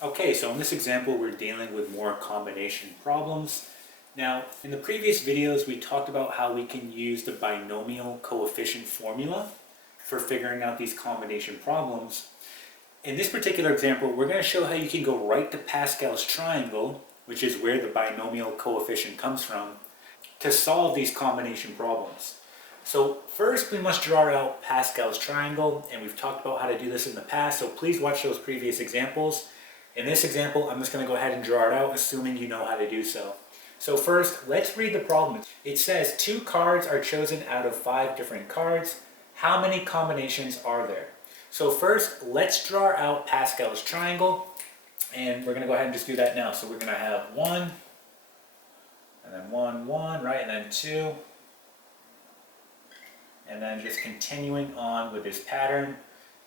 Okay, so in this example, we're dealing with more combination problems. Now, in the previous videos, we talked about how we can use the binomial coefficient formula for figuring out these combination problems. In this particular example, we're going to show how you can go right to Pascal's triangle, which is where the binomial coefficient comes from, to solve these combination problems. So first, we must draw out Pascal's triangle, and we've talked about how to do this in the past, so please watch those previous examples. In this example, I'm just going to go ahead and draw it out, assuming you know how to do so. So first, let's read the problem. It says 2 cards are chosen out of 5 different cards. How many combinations are there? So first, let's draw out Pascal's triangle, and we're going to go ahead and just do that now. So we're going to have 1, and then 1, 1, right, and then 2, and then just continuing on with this pattern.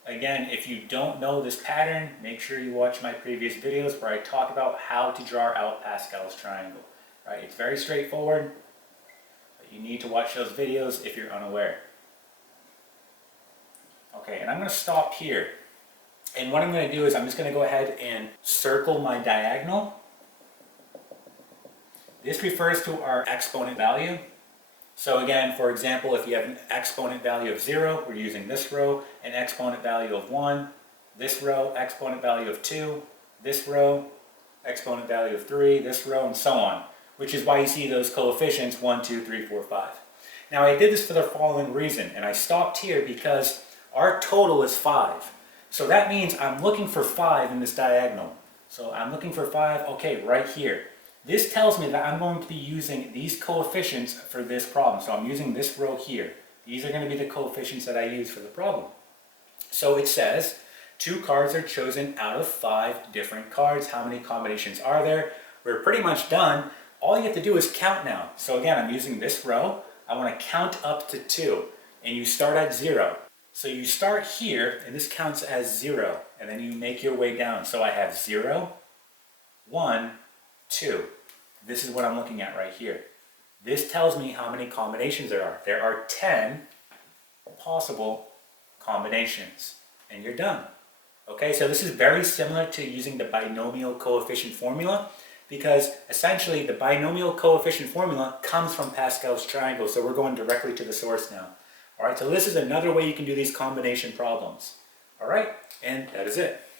Again, if you don't know this pattern, make sure you watch my previous videos where I talk about how to draw out Pascal's triangle. Right? It's very straightforward, but you need to watch those videos if you're unaware. Okay, and I'm going to stop here. And what I'm going to do is I'm just going to go ahead and circle my diagonal. This refers to our exponent value. So again, for example, if you have an exponent value of 0, we're using this row, an exponent value of 1, this row, exponent value of 2, this row, exponent value of 3, this row, and so on, which is why you see those coefficients 1, 2, 3, 4, 5. Now I did this for the following reason, and I stopped here because our total is 5. So that means I'm looking for 5 in this diagonal. So I'm looking for 5, okay, right here. This tells me that I'm going to be using these coefficients for this problem. So I'm using this row here. These are going to be the coefficients that I use for the problem. So it says 2 cards are chosen out of 5 different cards. How many combinations are there? We're pretty much done. All you have to do is count now. So again, I'm using this row. I want to count up to 2. And you start at 0. So you start here, and this counts as 0. And then you make your way down. So I have 0, 1, 2. This is what I'm looking at right here. This tells me how many combinations there are. There are 10 possible combinations, and you're done. Okay, so this is very similar to using the binomial coefficient formula, because essentially the binomial coefficient formula comes from Pascal's triangle, so we're going directly to the source now. All right, so this is another way you can do these combination problems. All right, and that is it.